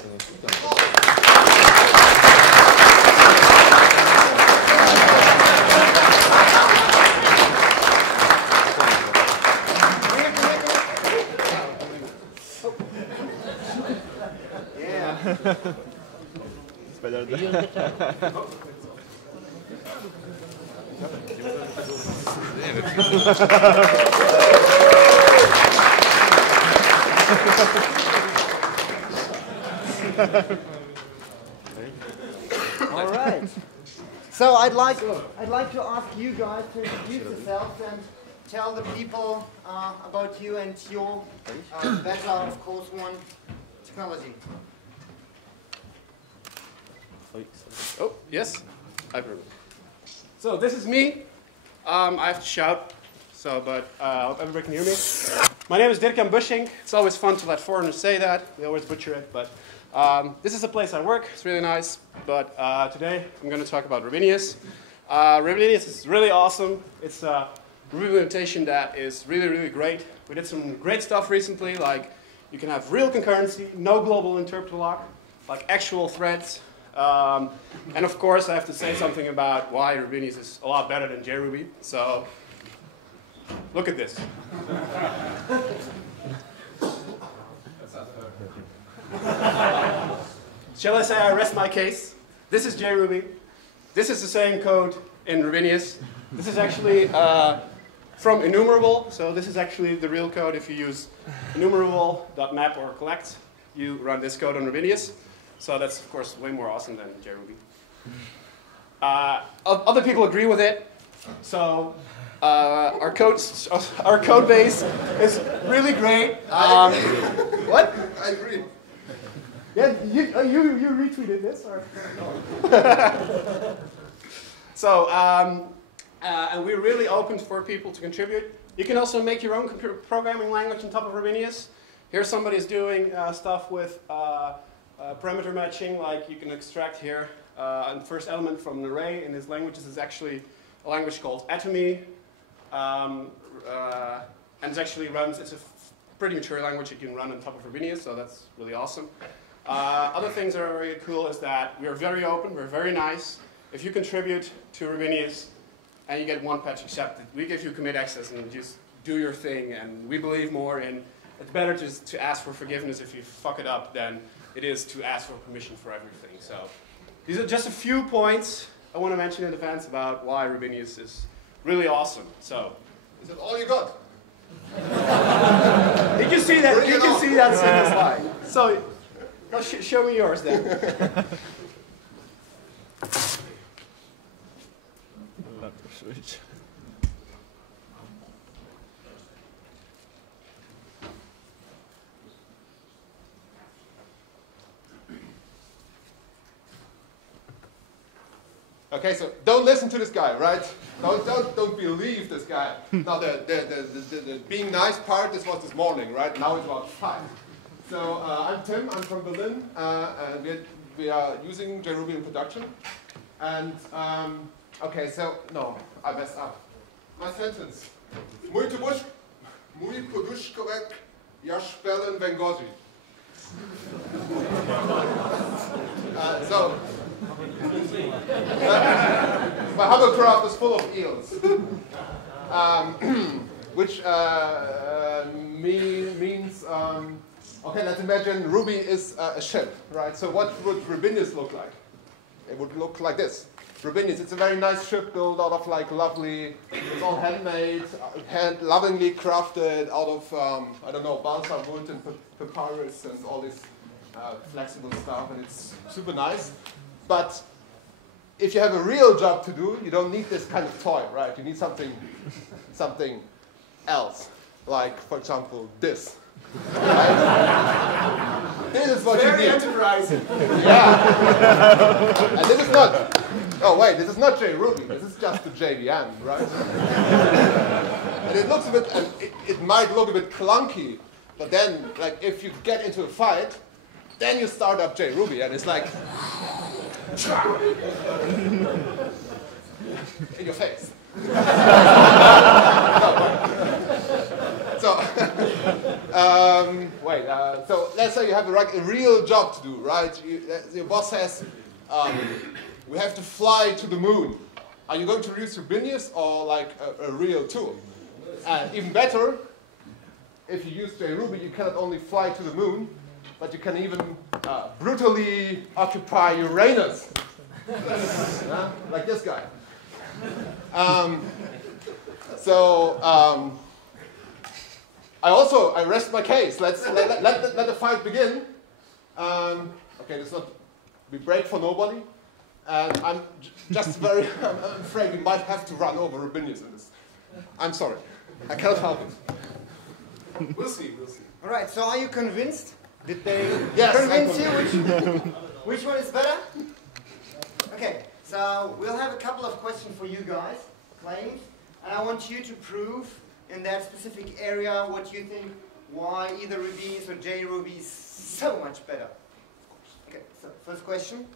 It's better than All right. So I'd like to ask you guys to introduce yourselves and tell the people about you and your background of course one technology. Oh, yes. So this is me. I have to shout, but I hope everybody can hear me. My name is Dirkjan Bussink. It's always fun to let foreigners say that. We always butcher it, but this is the place I work. It's really nice. But today I'm going to talk about Rubinius. Rubinius is really awesome. It's a Ruby implementation that is really, really great. We did some great stuff recently, like you can have real concurrency, no global interpreter lock, like actual threads. And of course, I have to say something about why Rubinius is a lot better than JRuby. So, look at this. Shall I say I rest my case? This is JRuby. This is the same code in Rubinius. This is actually from enumerable. So this is actually the real code. If you use enumerable.map or collect, you run this code on Rubinius. So that's, of course, way more awesome than JRuby. Other people agree with it. So our code base is really great. What? I agree. Yeah, you retweeted this, or? So, and we're really open for people to contribute. You can also make your own computer programming language on top of Rubinius. Here somebody is doing stuff with parameter matching, like you can extract here the first element from an array in his languages is actually a language called Atomy. And it actually runs, it's a pretty mature language you can run on top of Rubinius, so that's really awesome. Other things that are very cool is that we are very open, we're very nice. If you contribute to Rubinius and you get one patch accepted, we give you commit access and just do your thing, and we believe more in it's better just to ask for forgiveness if you fuck it up than it is to ask for permission for everything. So these are just a few points I want to mention in advance about why Rubinius is really awesome. So, is that all you got? Did you see that? Did you see that single slide? So, show me yours then. Okay, so don't listen to this guy, right? Don't believe this guy. Now the being nice part, this was this morning, right? Now it's about 5. So I'm Tim, I'm from Berlin, and we are using JRuby in production. And okay, so no, I messed up. My sentence. Muito poduszkovek, ja spellen Bengozi. So my hovercraft is full of eels, which means, okay, let's imagine Ruby is a ship, right? So what would Rubinius look like? It would look like this. Rubinius, it's a very nice ship built out of like lovely, it's all handmade, lovingly crafted out of, I don't know, balsa wood and papyrus and all this flexible stuff, and it's super nice. But if you have a real job to do, you don't need this kind of toy, right? You need something else, like, for example, this. Right? This is what you need. Very enterprising. Yeah. And this is not, oh wait, this is not JRuby, this is just the JVM, right? And it looks a bit, and it might look a bit clunky, but then, like, if you get into a fight, then you start up JRuby, and it's like, in your face. So let's say you have a real job to do, right? Your boss says, we have to fly to the moon. Are you going to use Rubinius or like a real tool? Even better, if you use JRuby, you cannot only fly to the moon, but you can even brutally occupy Uranus. Like this guy. I rest my case. Let the fight begin. Okay, we break for nobody. And I'm just I'm afraid we might have to run over Rubinius in this. I'm sorry. I cannot help it. We'll see. All right, so are you convinced? Did they yes, convince you which one is better? Okay, so we'll have a couple of questions for you guys, claims, and I want you to prove in that specific area what you think why either Rubinius or JRuby is so much better. Okay, so first question.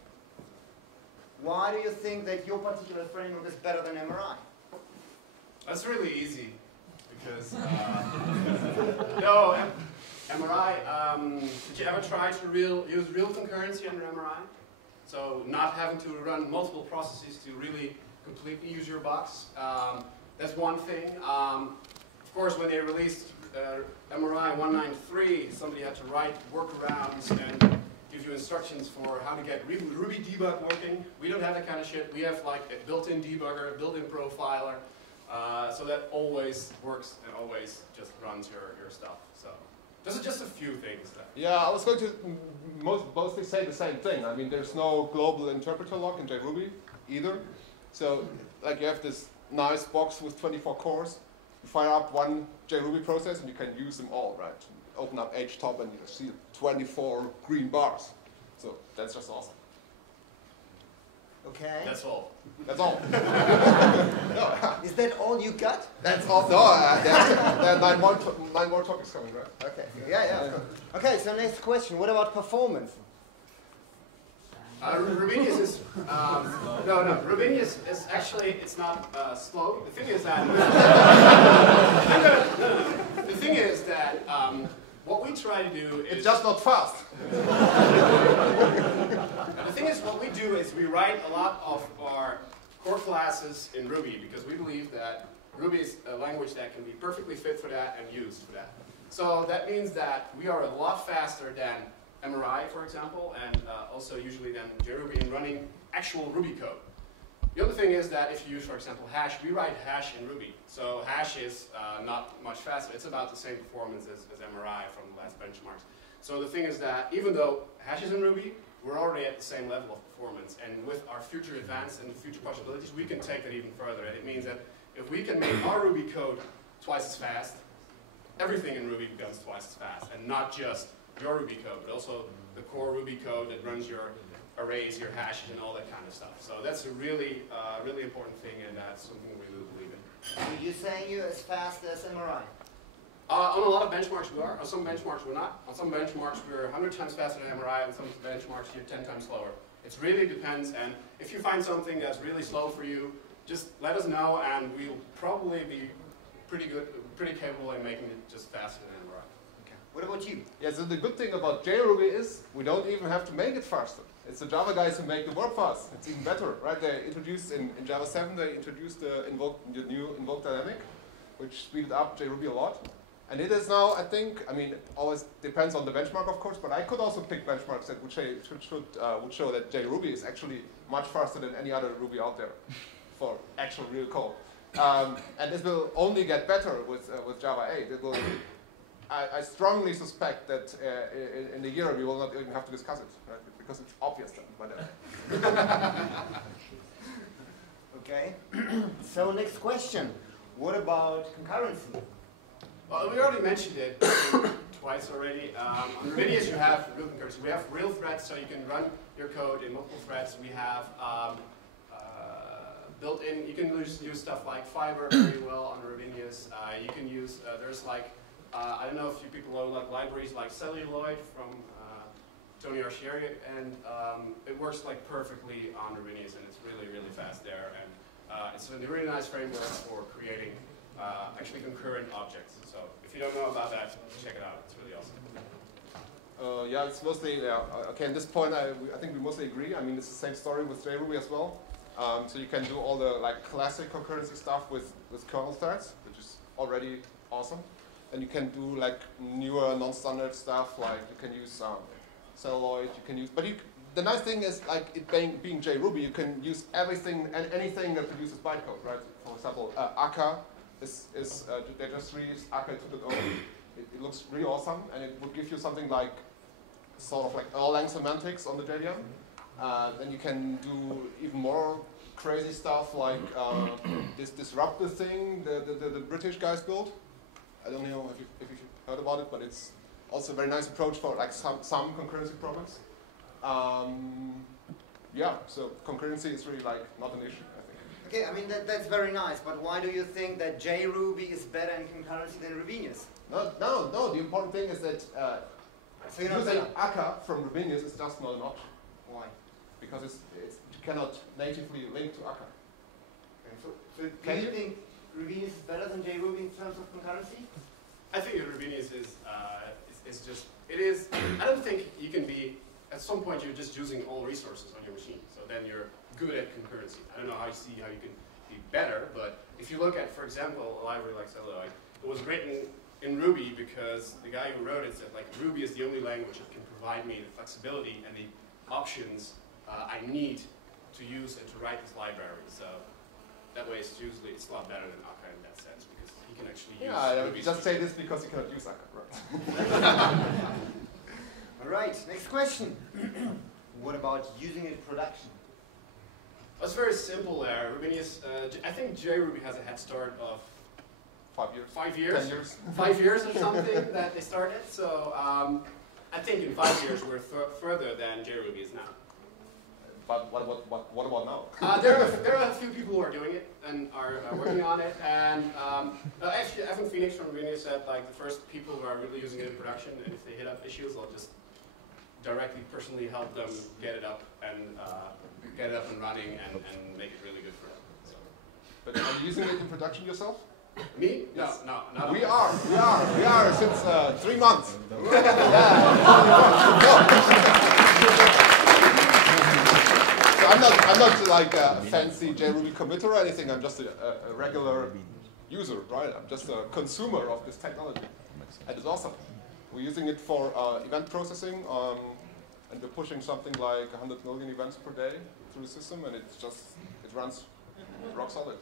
Why do you think that your particular framework is better than MRI? That's really easy, because MRI. Did you ever try to use real concurrency under MRI? So not having to run multiple processes to really completely use your box. That's one thing. Of course, when they released MRI 193, somebody had to write workarounds and give you instructions for how to get Ruby debug working. We don't have that kind of shit. We have like a built-in debugger, a built-in profiler, so that always works and always just runs your stuff. So those are just a few things. Yeah, I was going to mostly say the same thing. I mean, there's no global interpreter lock in JRuby either. So like you have this nice box with 24 cores. You fire up one JRuby process and you can use them all, right? Open up htop and you see 24 green bars. So that's just awesome. Okay. That's all. That's all. Is that all you got? That's all. No, there are nine more topics coming, right? Okay. Yeah. Okay, so next question. What about performance? Rubinius is Rubinius is actually, it's not slow. The thing is that what we try to do is it's just not fast. The thing is, what we do is we write a lot of our core classes in Ruby because we believe that Ruby is a language that can be perfectly fit for that and used for that. So that means that we are a lot faster than MRI, for example, and also usually than JRuby in running actual Ruby code. The other thing is that if you use, for example, hash, we write hash in Ruby. So hash is not much faster. It's about the same performance as MRI from the last benchmarks. So the thing is that even though hash is in Ruby, we're already at the same level of performance. And with our future advance and future possibilities, we can take that even further. And it means that if we can make our Ruby code twice as fast, everything in Ruby becomes twice as fast. And not just your Ruby code, but also the core Ruby code that runs your arrays, your hashes, and all that kind of stuff. So that's a really, really important thing, and that's something we really believe in. So you're saying you're as fast as MRI? On a lot of benchmarks we are. On some benchmarks we're not. On some benchmarks we're 100 times faster than MRI. On some benchmarks you're 10 times slower. It really depends, and if you find something that's really slow for you, just let us know, and we'll probably be pretty capable in making it just faster than MRI. Okay. What about you? Yeah, so the good thing about JRuby is we don't even have to make it faster. It's the Java guys who make the work fast. It's even better, right? They introduced in Java 7, they introduced the new invoke dynamic, which speeded up JRuby a lot. And it is now, I think, I mean, it always depends on the benchmark, of course, but I could also pick benchmarks that would show that JRuby is actually much faster than any other Ruby out there for actual real code. And this will only get better with Java 8. It will. I strongly suspect that in a year we will not even have to discuss it, right? Because it's obvious then. Okay. So next question. What about concurrency? Well, we already mentioned it twice already. On Rubinius you have real concurrency. We have real threads, so you can run your code in multiple threads. We have built-in, you can use stuff like fiber very well on Rubinius. You can use, there's like, I don't know if you people know like libraries like Celluloid from Tony Archieri, and it works like perfectly on Rubinius, and it's really, really fast there. And it's a really nice framework for creating actually concurrent objects. So if you don't know about that, check it out. It's really awesome. Yeah, it's mostly, okay, at this point I think we mostly agree. I mean, it's the same story with JRuby as well. So you can do all the classic concurrency stuff with kernel threads, which is already awesome. And you can do newer non-standard stuff, like you can use celluloid, you can use, but the nice thing is it being JRuby, you can use everything and anything that produces bytecode, right? For example, Akka they just released Akka 2.0. It looks really awesome, and it would give you something like sort of Erlang semantics on the JVM. Then you can do even more crazy stuff like this disruptor thing the British guys built. I don't know if you've heard about it, but it's also a very nice approach for some concurrency problems. Yeah, so concurrency is really not an issue, I think. Okay, I mean that's very nice, but why do you think that JRuby is better in concurrency than Rubinius? No. The important thing is that So you're not using better. Akka from Rubinius is just not an option. Why? Because you cannot natively link to Akka. Okay, so do you think Rubinius is better than JRuby in terms of concurrency? I think Rubinius is just, it is, I don't think you can be, at some point you're just using all resources on your machine, so then you're good at concurrency. I don't know how you can be better, but if you look at, for example, a library like celluloid, it was written in Ruby because the guy who wrote it said Ruby is the only language that can provide me the flexibility and the options I need to use and to write this library. So that way it's a lot better than Akka in that sense because he can actually use Ruby. Just say this because you cannot use Akka, right? All right, next question. What about using it in production? It's very simple there. Rubinius, I think JRuby has a head start of 5 years. 5 years? 10 years. 5 years or something that they started. So I think in 5 years we're further than JRuby is now. But what about now? There are a few people who are doing it and are working on it. And actually, Evan Phoenix from Rubinius said the first people who are really using it in production, and if they hit up issues, I'll just directly, personally help them get it up and running and make it really good for them. So. But are you using it in production yourself? Me? Yes. No, not We are since 3 months. So I'm not like a fancy JRuby committer or anything. I'm just a regular user, right? I'm just a consumer of this technology, and it's awesome. We're using it for event processing, and we're pushing something like 100 million events per day through the system, and it runs rock solid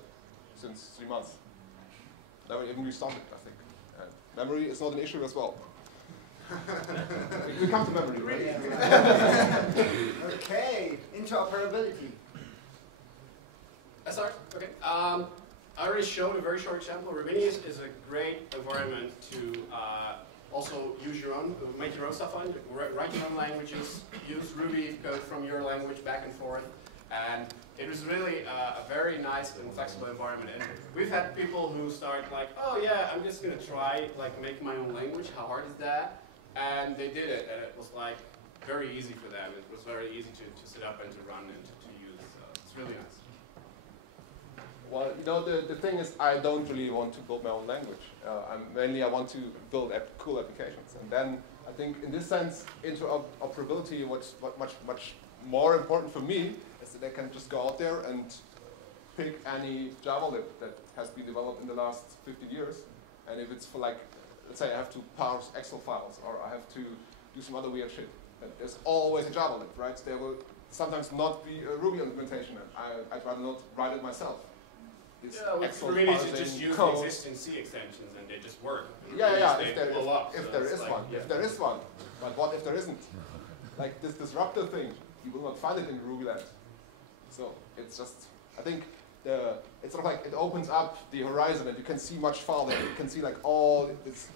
since 3 months. Never even restarted, I think. And memory is not an issue as well. We come to memory, right? Okay, interoperability. Sorry, okay. I already showed a very short example. Rubinius is a great environment to also use your own, make your own stuff on, write your own languages, use Ruby code from your language back and forth. And it was really a very nice and flexible environment. And we've had people who start oh yeah, I'm just going to try make my own language. How hard is that? And they did it, and it was very easy for them. It was very easy to set up and to run and to use. So it's really nice. Well, the thing is, I don't really want to build my own language. Mainly, I want to build cool applications. And then, I think, in this sense, interoperability, what's much more important for me is that I can just go out there and pick any Java lib that has been developed in the last 15 years. And if it's for let's say I have to parse Excel files, or I have to do some other weird shit, then there's always a Java lib, right? There will sometimes not be a Ruby implementation, and I'd rather not write it myself. Yeah, with Rubinius, you just use the existing C extensions and they just work. Yeah, if there is one. But what if there isn't? Like this disruptor thing, you will not find it in Ruby land. So it's just, I think, it's sort of it opens up the horizon and you can see much farther. You can see all this.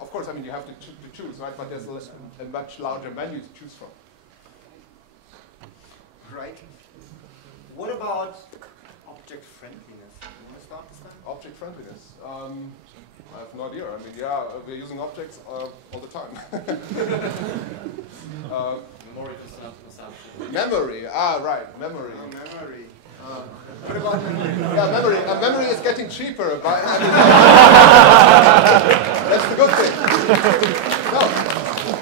Of course, I mean, you have to choose, right? But there's a much larger menu to choose from. Right. What about object friendliness? You want to start this time? Object friendliness. I have no idea. I mean, yeah, we're using objects all the time. Memory. Right. Memory. Oh, memory. What about memory? Yeah, memory. Memory is getting cheaper. But I mean, that's the good thing. No,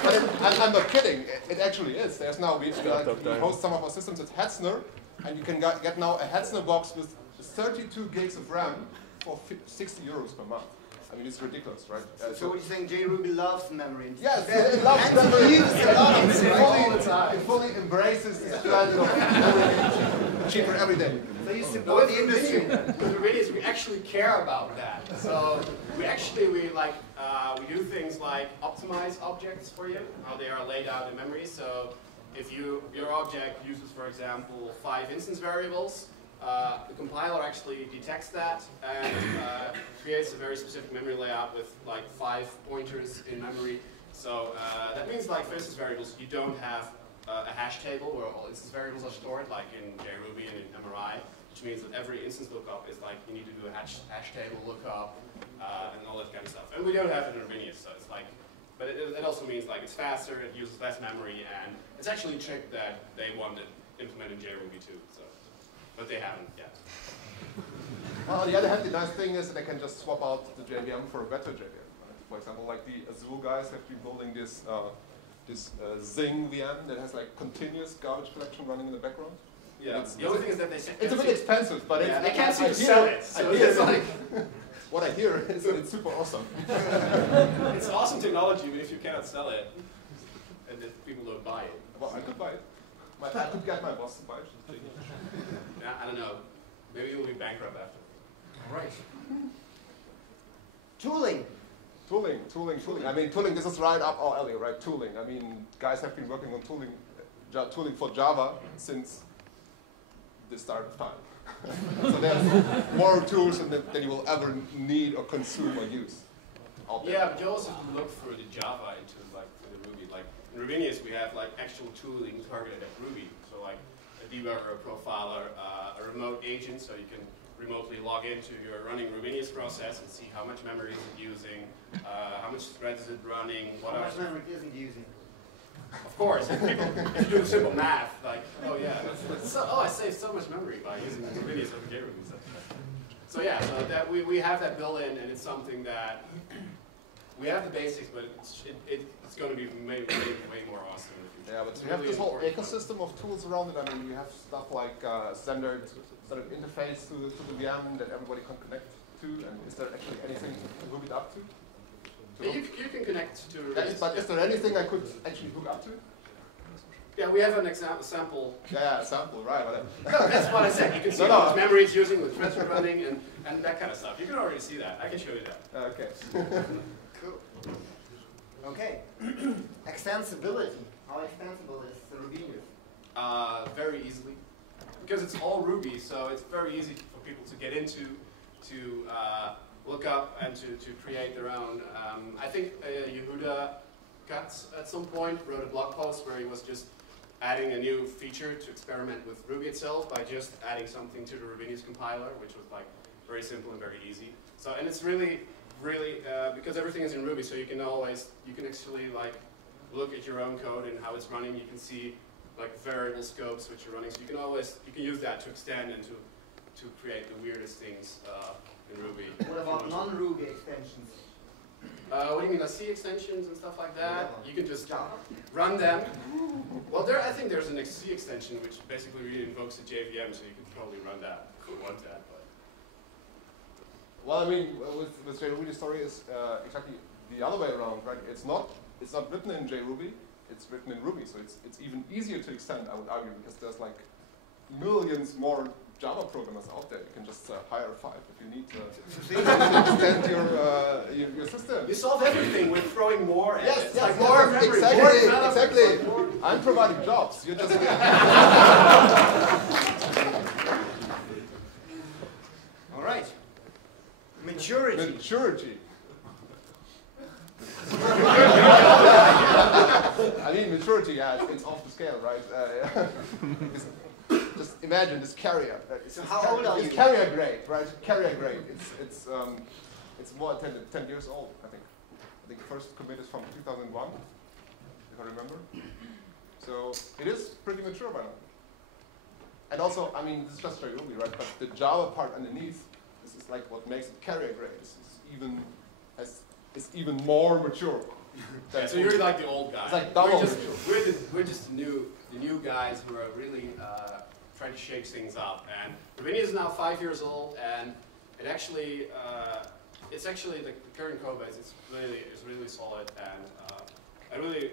but I'm not kidding. It actually is. There's now, we host some of our systems at Hetzner, and you can get now a Hetzner box with 32 gigs of RAM for 60 euros per month. I mean, it's ridiculous, right? So what you saying, JRuby loves memory? Yes, it loves memory. It fully embraces this trend of memory cheaper every day. So you support the industry. The Rubinius, we actually care about that. So we do things like optimize objects for you, how they are laid out in memory. So if your object uses, for example, 5 instance variables, the compiler actually detects that and creates a very specific memory layout with like 5 pointers in memory. So that means, like, for instance variables, you don't have a hash table where all instance variables are stored, like in JRuby and in MRI, which means that every instance lookup is like you need to do a hash table lookup and all that kind of stuff. And we don't have it in Rubinius, so it's like, but it also means like it's faster, it uses less memory, and it's actually a trick that they want to implement in JRuby too. So. But they haven't yet. Well, on the other hand, the nice thing is that they can just swap out the JVM for a better JVM. For example, like the Azul guys have been building this Zing VM that has like continuous garbage collection running in the background. Yeah. The only thing is that it's a bit expensive, but they can't seem to sell it. So it's like what I hear is it's super awesome. It's awesome technology, but if you cannot sell it, and if people don't buy it. Well, I could buy it. I could get my boss to buy it. Yeah, I don't know. Maybe you'll be bankrupt after. All right. Tooling. Tooling. I mean, tooling, this is right up our alley, right? Tooling. I mean, guys have been working on tooling for Java since the start of time. So there's more tools than you will ever need or consume or use. Yeah, but you also have to look for the Java into like for the Ruby. Like in Rubinius, we have like actual tooling targeted at Ruby. So like a debugger, a profiler, a remote agent, so you can remotely log into your running Rubinius process and see how much memory is it using, how much threads is it running, what how much memory isn't using. Of course, if you do simple math, like, oh yeah, I saved so much memory by using Rubinius over JRuby. So yeah, so that we have that built in, and it's something that we have the basics, but it's going to be way more awesome in the future. Yeah, but we have this whole ecosystem of tools around it. I mean, we have stuff like standard interface to the VM that everybody can connect to. And is there actually anything to hook it up to? Yeah, you can connect to. But is there anything I could actually hook up to? Yeah, we have an sample. Yeah, a sample, right. No, that's what I said. You can see how much memory it's using, the threads are running, and that kind of stuff. You can already see that. I can show you that. Okay. Cool. Okay. Extensibility. How extensible is the Rubinius? Very easily. Because it's all Ruby, so it's very easy for people to get into, to look up, and to create their own. I think Yehuda Katz at some point wrote a blog post where he was just adding a new feature to experiment with Ruby itself by just adding something to the Rubinius compiler, which was like very simple and very easy. So, and it's really because everything is in Ruby, so you can actually like look at your own code and how it's running. You can see like variable scopes which are running, so you can use that to extend and to create the weirdest things in Ruby. What about non-Ruby extensions? What do you mean, like C extensions and stuff like that? You can just run them. Well, I think there's an C extension which basically really invokes a JVM, so you could probably run that if you want that. But. Well, I mean, with JRuby, the story is exactly the other way around, right? It's not written in JRuby, it's written in Ruby, so it's even easier to extend, I would argue, because there's like millions more Java programmers out there. You can just hire 5 if you need to extend your system. You solve everything with throwing more. Yes, like more memory, exactly. I'm providing jobs. You're just. All right. Maturity. Maturity. I mean, maturity. Yeah, it's off the scale, right? Just imagine this carrier. So how old are you? It's carrier grade, right? Carrier grade. It's more than 10 years old, I think. I think the first commit is from 2001, if I remember. So it is pretty mature by now. And also, I mean, this is just JRuby, right? But the Java part underneath, this is like what makes it carrier grade. It's even more mature. Yeah, so you're like the old guy. It's like double. We're just the new guys who are really trying to shake things up. And Rubinius is now 5 years old, and it actually it's actually the current code base is really solid, and I really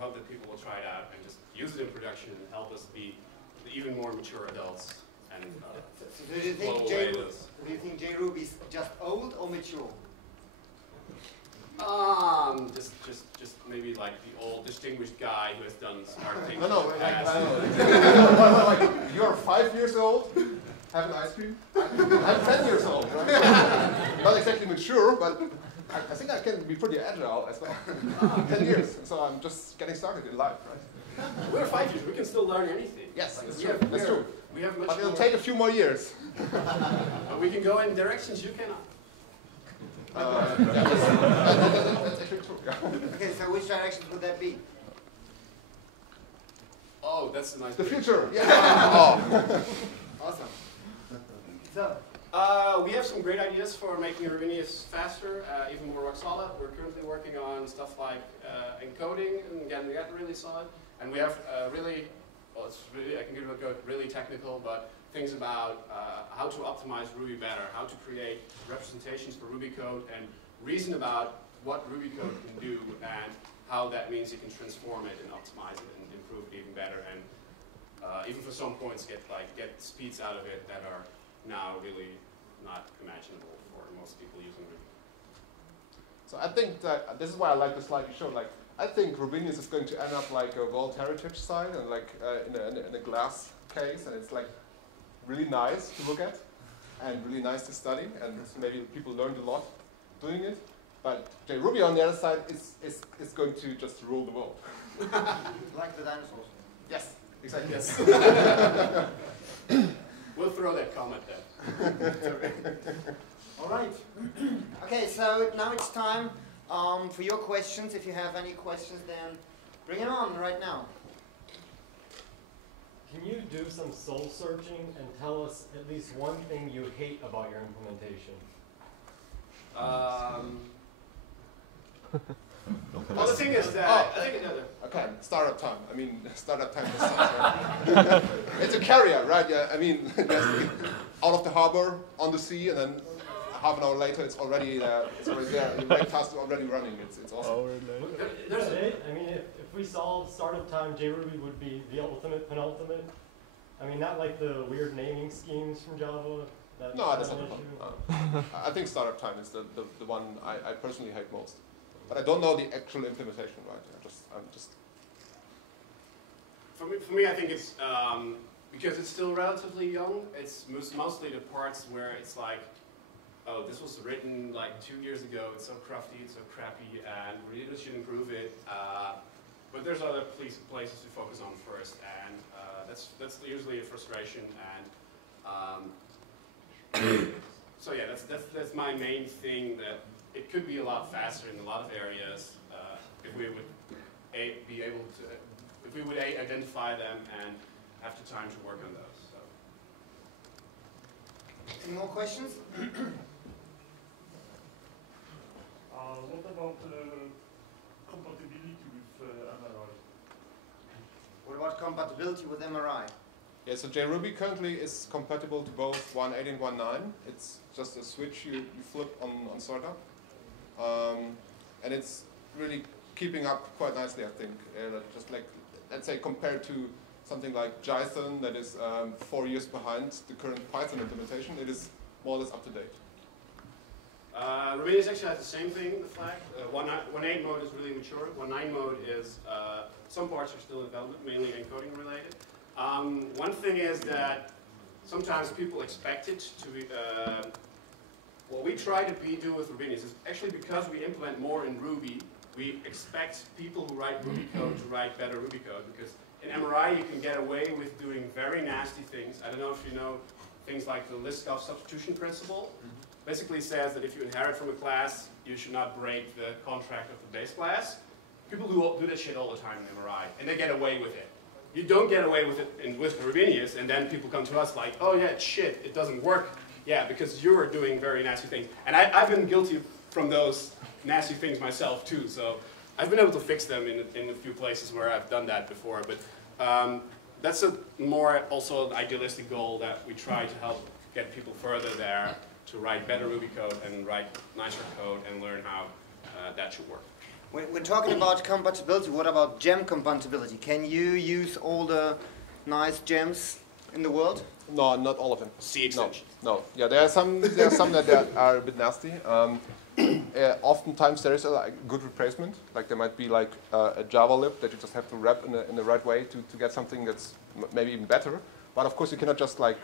hope that people will try it out and just use it in production and help us be even more mature adults. And so do you think JRuby is just old or mature? Just maybe like the old distinguished guy who has done smart things. No, you're 5 years old, have an ice cream. I'm 10 years old, right? Not exactly mature, but I think I can be pretty agile as well. 10 years, so I'm just getting started in life, right? We're 5 years, we can still learn anything. Yes, that's true. That's true. We have much but it'll more. take a few more years. But we can go in directions you cannot. That's actually true. Yeah. Okay, so which direction would that be? Oh, that's a nice. The future. Yeah. Oh. Awesome. So. We have some great ideas for making Rubinius faster, even more rock solid. We're currently working on stuff like encoding and getting that really solid. And we have I can give it a go, really technical, but things about how to optimize Ruby better, how to create representations for Ruby code, and reason about what Ruby code can do and how that means you can transform it and optimize it and improve it even better, and even for some points get speeds out of it that are now really not imaginable for most people using Ruby. So I think that this is why I like the slide you showed. Like, I think Rubinius is going to end up like a World Heritage Site and like in a glass case, and it's like really nice to look at and really nice to study, and maybe people learned a lot doing it. But JRuby on the other side is going to just rule the world. Like the dinosaurs. Yes, exactly. Yes. We'll throw that comment then. All right. Okay, so now it's time for your questions. If you have any questions, then bring it on right now. Can you do some soul searching and tell us at least one thing you hate about your implementation? Well, the thing is that I think okay, startup time. I mean, startup time is right? It's a carrier, right? Yeah. I mean, out of the harbor, on the sea, and then half an hour later, it's already there. The breakfast is already running. It's awesome. I mean, if we solve startup time, JRuby would be the ultimate penultimate. I mean, not like the weird naming schemes from Java. No, that's not the problem. I think startup time is the one I personally hate most. But I don't know the actual implementation, right? I'm just. For me, I think it's because it's still relatively young. It's mostly the parts where it's like, oh, this was written like 2 years ago. It's so crufty, it's so crappy, and we really should improve it. But there's other places to focus on first, and that's usually a frustration. And so yeah, that's my main thing. That it could be a lot faster in a lot of areas if we would be able to, if we would identify them and have the time to work on those. So. Any more questions? What about compatibility with MRI? What about compatibility with MRI? Yeah, so JRuby currently is compatible to both 1.8 and 1.9. It's just a switch you flip on startup. And it's really keeping up quite nicely, I think. Just like, let's say, compared to something like Jython that is 4 years behind the current Python implementation, it is more or less up to date. Rubinius actually has the same thing, the flag. 1.8 mode is really mature. 1.9 mode is, some parts are still in development, mainly encoding related. One thing is that sometimes people expect it to be, what we try to do with Rubinius is actually because we implement more in Ruby, we expect people who write Ruby code to write better Ruby code, because in MRI you can get away with doing very nasty things. I don't know if you know things like the Liskov substitution principle. Basically says that if you inherit from a class, you should not break the contract of the base class. People do that shit all the time in MRI, and they get away with it. You don't get away with it with Rubinius, and then people come to us like, oh yeah, shit, it doesn't work. Yeah, because you are doing very nasty things. And I've been guilty from those nasty things myself too, so I've been able to fix them in a few places where I've done that before, but that's a more also an idealistic goal that we try to help get people further there to write better Ruby code and write nicer code and learn how that should work. We're talking about compatibility. What about gem compatibility? Can you use all the nice gems in the world? No, not all of them. C extension. No. Yeah, there are some that are a bit nasty. Oftentimes there is a good replacement. Like there might be like a Java lib that you just have to wrap in the right way to get something that's maybe even better. But of course you cannot just like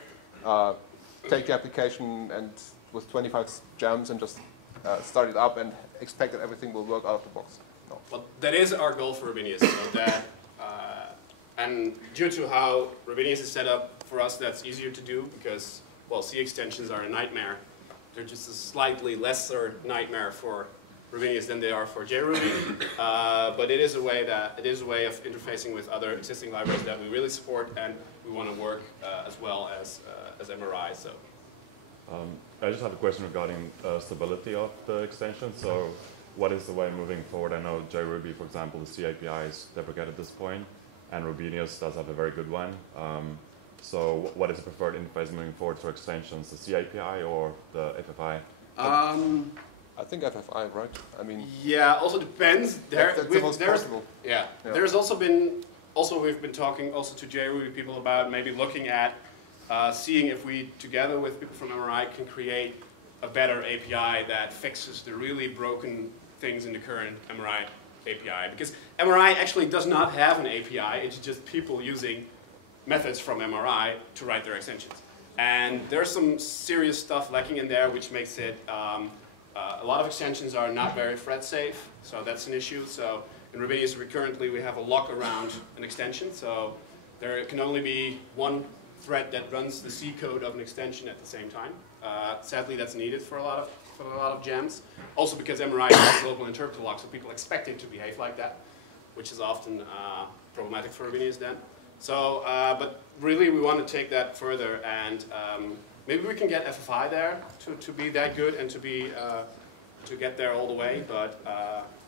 take the application and with 25 gems and just start it up and expect that everything will work out of the box. No. Well, that is our goal for Rubinius. So that, and due to how Rubinius is set up, for us that's easier to do because, well, C extensions are a nightmare. They're just a slightly lesser nightmare for Rubinius than they are for JRuby. But it is a way of interfacing with other existing libraries that we really support and we want to work as well as MRI. So. I just have a question regarding stability of the extension. So what is the way moving forward? I know JRuby, for example, the C API is deprecated at this point, and Rubinius does have a very good one. So what is the preferred interface moving forward for extensions, the C API or the FFI? I think FFI, right? I mean, yeah, also depends. That's the most possible. Yeah, there's also we've been talking also to JRuby people about maybe looking at seeing if we, together with people from MRI, can create a better API that fixes the really broken things in the current MRI API. Because MRI actually does not have an API, it's just people using methods from MRI to write their extensions. And there's some serious stuff lacking in there, which makes it, a lot of extensions are not very thread safe, so that's an issue. So in Rubinius, currently we have a lock around an extension, so there can only be one thread that runs the C code of an extension at the same time. Sadly, that's needed for a lot of gems. Also because MRI has a global interpreter lock, so people expect it to behave like that, which is often problematic for Rubinius then. So, but really we want to take that further, and maybe we can get FFI there to be that good and to get there all the way. But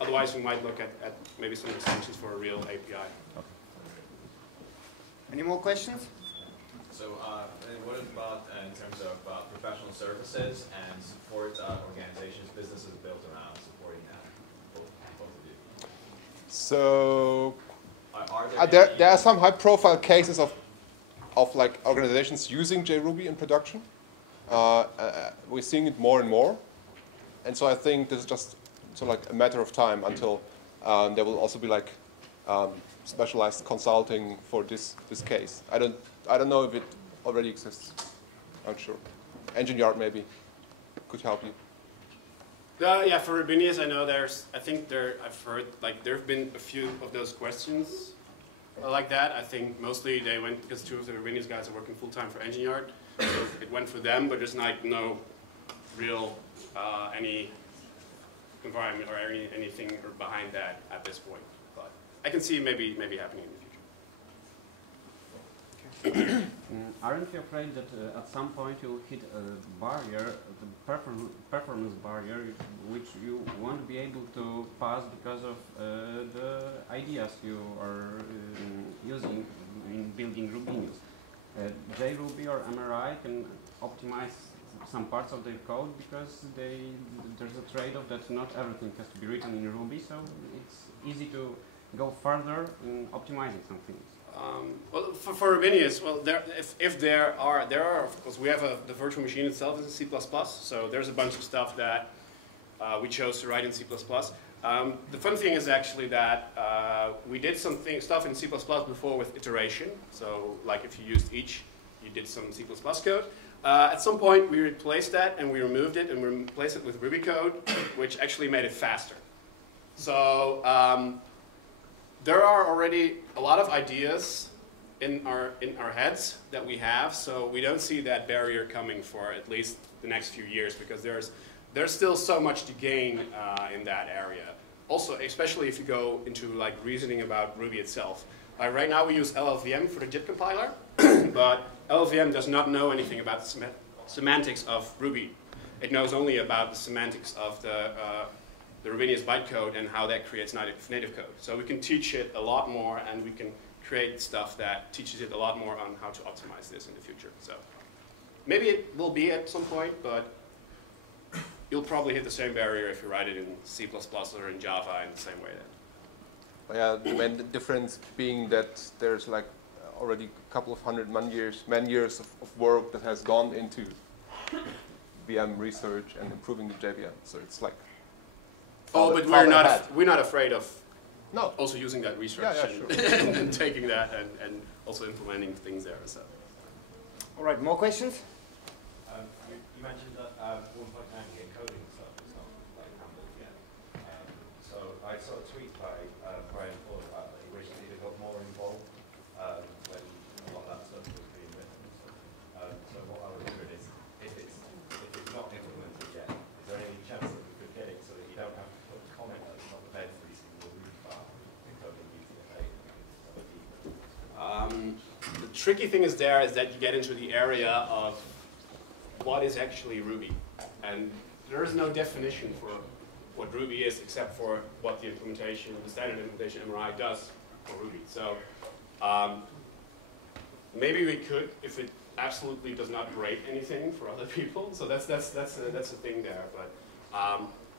otherwise, we might look at maybe some extensions for a real API. Any more questions? So what about in terms of professional services and support organizations, businesses built around supporting that, both of you? So Are there are some high-profile cases of like organizations using JRuby in production. We're seeing it more and more, and so I think this is just like a matter of time until there will also be like specialized consulting for this case. I don't know if it already exists. I'm sure. Engine Yard maybe could help you. Yeah, for Rubinius, I know I've heard like there have been a few of those questions like that. I think mostly they went because two of the Rubinius guys are working full time for Engine Yard, so it went for them. But there's like no real any environment or anything behind that at this point. But I can see maybe happening in the future. Aren't you afraid that at some point you'll hit a barrier, the performance barrier, which you won't be able to pass because of the ideas you are using in building Rubinius? JRuby or MRI can optimize some parts of their code because there's a trade-off that not everything has to be written in Ruby, so it's easy to go further in optimizing some things. Well, for Rubinius, well, if there are, of course, we have the virtual machine itself is in C++, so there's a bunch of stuff that we chose to write in C++. The fun thing is actually that we did some stuff in C++ before with iteration, so like if you used each, you did some C++ code. At some point, we replaced that and we removed it and we replaced it with Ruby code, which actually made it faster. So there are already a lot of ideas in our heads that we have, so we don't see that barrier coming for at least the next few years because there's still so much to gain in that area. Also, especially if you go into like reasoning about Ruby itself. Right now we use LLVM for the JIT compiler, but LLVM does not know anything about the semantics of Ruby. It knows only about the semantics of the the Rubinius bytecode and how that creates native code. So we can teach it a lot more, and we can create stuff that teaches it a lot more on how to optimize this in the future. So maybe it will be at some point, but you'll probably hit the same barrier if you write it in C++ or in Java in the same way then. Yeah, the main difference being that there's like already a couple of man years of work that has gone into VM research and improving the JVM. So it's like but we're not afraid of also using that research and taking that and also implementing things there. So. All right, more questions? You mentioned that 1.9 encoding stuff is not like handled yet. So I saw a tweet by Brian Ford about that he wished he'd got more involved when a lot of that stuff was being written. So what I was wondering is, if it's not implemented yet, is there any chance that we could get it so that you don't have to put a comment at the top of every single Ruby file encoding UTF-8? The tricky thing is that you get into the area of what is actually Ruby. And there is no definition for what Ruby is except for what the standard implementation MRI does for Ruby. So maybe we could, if it absolutely does not break anything for other people. So that's the thing there. But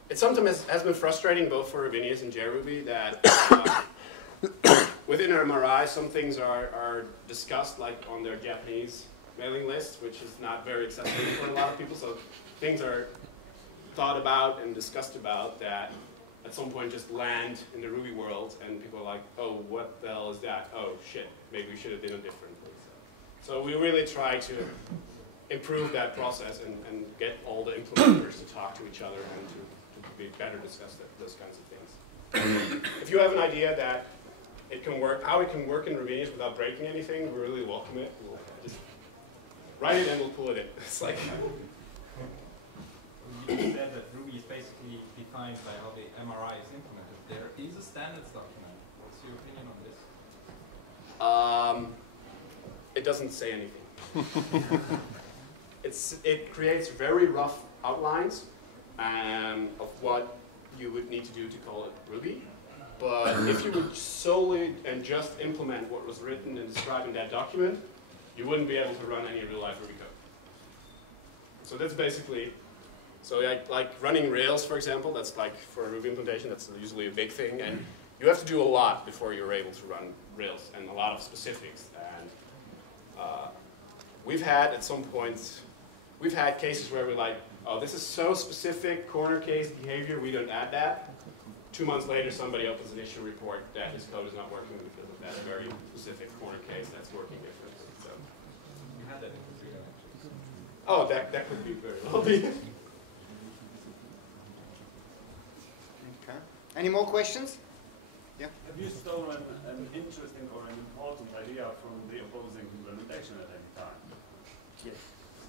it sometimes has been frustrating both for Rubinius and JRuby that within MRI, some things are discussed, like on their Japanese mailing list, which is not very accessible for a lot of people. So things are thought about and discussed about that at some point just land in the Ruby world, and people are like, oh, what the hell is that? Oh, shit, maybe we should have done it differently. So we really try to improve that process and get all the implementers to talk to each other and to be better discuss those kinds of things. If you have an idea that it can work, how it can work in Rubinius without breaking anything, we really welcome it. We'll just write it and we'll pull it in. It's like you said that Ruby is basically defined by how the MRI is implemented. There is a standards document. What's your opinion on this? It doesn't say anything. It creates very rough outlines of what you would need to do to call it Ruby. But if you would solely and just implement what was written and described in that document, you wouldn't be able to run any real-life Ruby code. So that's basically, so like running Rails, for example, that's like for a Ruby implementation, that's usually a big thing, and you have to do a lot before you're able to run Rails, and a lot of specifics. And we've had, at some points, we've had cases where we're like, oh, this is so specific, corner case behavior, we don't add that. 2 months later, somebody opens an issue report that his code is not working because of that very specific corner case that's working differently. So, you had that in Brazil, actually. Oh, that could be very well be. Okay. Any more questions? Yeah. Have you stolen an interesting or an important idea from the opposing implementation at any time? Yes.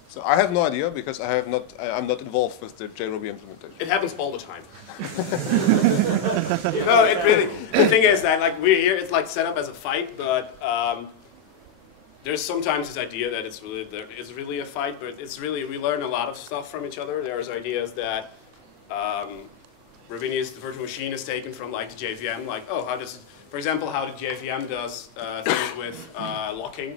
So I have no idea because I'm not involved with the JRuby implementation. It happens all the time. No, it really. The thing is that like we're here, it's like set up as a fight, but there's sometimes this idea that there is really a fight, but it's really we learn a lot of stuff from each other. There's ideas that Rubinius, the virtual machine, is taken from like the JVM. Like, oh, how does, for example, how the JVM does things with locking.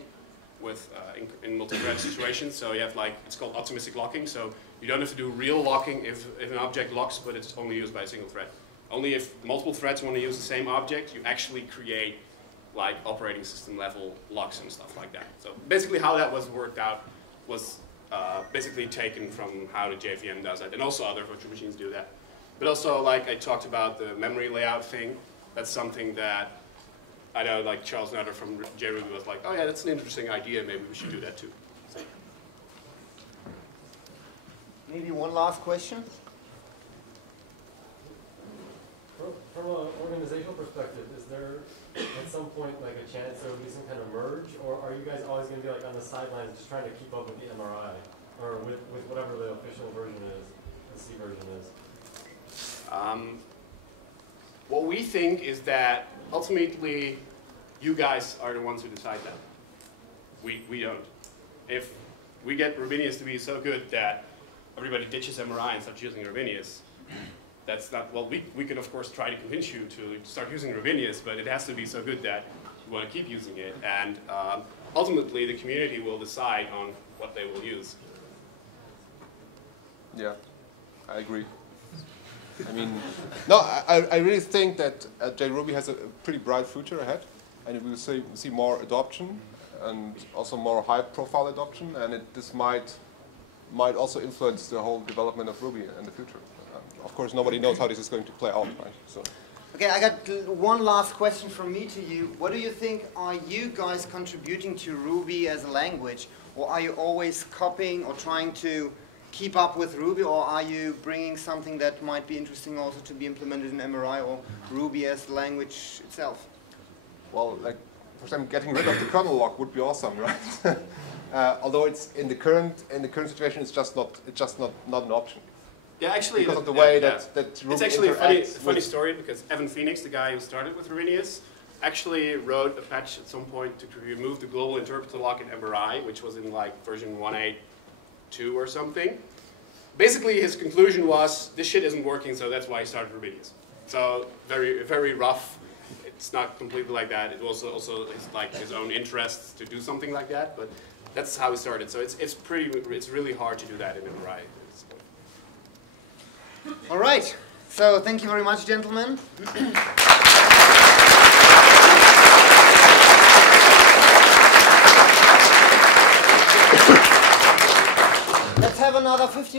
In multi-thread situations, so you have like, it's called optimistic locking, so you don't have to do real locking if an object locks, but it's only used by a single thread. Only if multiple threads want to use the same object, you actually create like operating system level locks and stuff like that. So basically how that was worked out was basically taken from how the JVM does that, and also other virtual machines do that. But also, like I talked about the memory layout thing, that's something that I know, like Charles Nutter from JRuby was like, oh yeah, that's an interesting idea, maybe we should do that too. So. Maybe one last question? From an organizational perspective, is there at some point like a chance there will be some kind of merge, or are you guys always going to be like on the sidelines just trying to keep up with the MRI, or with whatever the official version is, the C version is? What we think is that ultimately you guys are the ones who decide that. We don't. If we get Rubinius to be so good that everybody ditches MRI and starts using Rubinius, That's not, well, we could of course try to convince you to start using Rubinius, but it has to be so good that you want to keep using it. And ultimately, the community will decide on what they will use. Yeah, I agree. I mean, no, I really think that JRuby has a pretty bright future ahead, and we will see more adoption and also more high-profile adoption, and this might also influence the whole development of Ruby in the future. Of course, nobody knows how this is going to play out, right? So. Okay, I got one last question from me to you. What do you think are you guys contributing to Ruby as a language? Or are you always copying or trying to keep up with Ruby? Or are you bringing something that might be interesting also to be implemented in MRI or Ruby as the language itself? Well, like, for example, getting rid of the kernel lock would be awesome, right? Although it's in the current situation, it's just not an option. Yeah, actually, because of the way that Ruby it's actually a interacts funny story, because Evan Phoenix, the guy who started with Rubinius, actually wrote a patch at some point to remove the global interpreter lock in MRI, which was in like version 1.8.2 or something. Basically, his conclusion was this shit isn't working, so that's why he started Rubinius. So very, very rough. It's not completely like that. It also is like his own interests to do something like that, but that's how he started. So it's really hard to do that in MRI. All right. So thank you very much, gentlemen. Let's have another 15